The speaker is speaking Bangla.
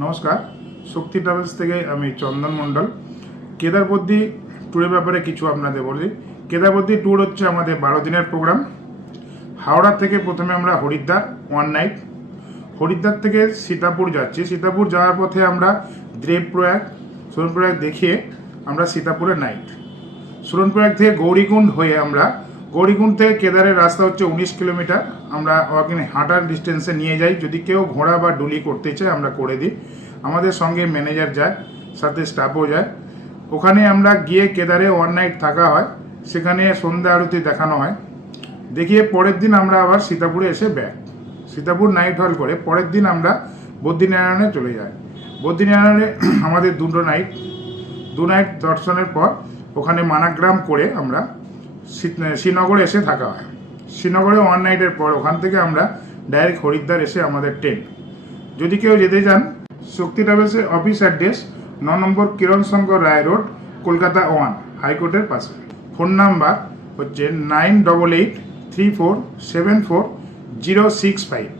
নমস্কার, শক্তি ট্রাভেলস থেকে আমি চন্দন মণ্ডল। কেদারবদ্রী ট্যুরের ব্যাপারে কিছু আপনাদের বলি। কেদারবদ্রী ট্যুর হচ্ছে আমাদের 12 দিনের প্রোগ্রাম। হাওড়া থেকে প্রথমে আমরা হরিদ্বার 1 নাইট, হরিদ্বার থেকে সীতাপুর যাচ্ছি। সীতাপুর যাওয়ার পথে আমরা দেবপ্রয়াগ, সোনপ্রয়াগ দেখিয়ে আমরা সীতাপুরে নাইট। সোনপ্রয়াগ থেকে গৌরীকুণ্ড হয়ে আমরা গৌরীকুণ্ড থেকে কেদারের রাস্তা হচ্ছে 19 কিলোমিটার। আমরা ওখানে হাঁটার ডিস্টেন্সে নিয়ে যাই। যদি কেউ ঘোড়া বা ডুলি করতে চায় আমরা করে দিই। আমাদের সঙ্গে ম্যানেজার যায়, সাথে স্টাফও যায়। ওখানে আমরা গিয়ে কেদারে 1 নাইট থাকা হয়, সেখানে সন্ধ্যা আরতি দেখানো হয়। দেখিয়ে পরের দিন আমরা আবার সীতাপুরে এসে ব্যাক। সীতাপুর নাইট হল করে পরের দিন আমরা বদ্রীনারায়ণে চলে যাই। বদ্রীনারায়ণে আমাদের 2 নাইট দর্শনের পর ওখানে মানাগ্রাম করে আমরা শ্রীনগরে এসে থাকা হয়। শ্রীনগরে 1 নাইটের পর ওখান থেকে আমরা ডাইরেক্ট হরিদ্বার এসে আমাদের ট্রেন। যদি কেউ যেতে চান, শক্তি ট্রাভেলসের অফিস অ্যাড্রেস 9 নম্বর কিরণ শঙ্কর রায় রোড, কলকাতা 1, হাইকোর্টের পাশে। ফোন নাম্বার হচ্ছে 9883474065।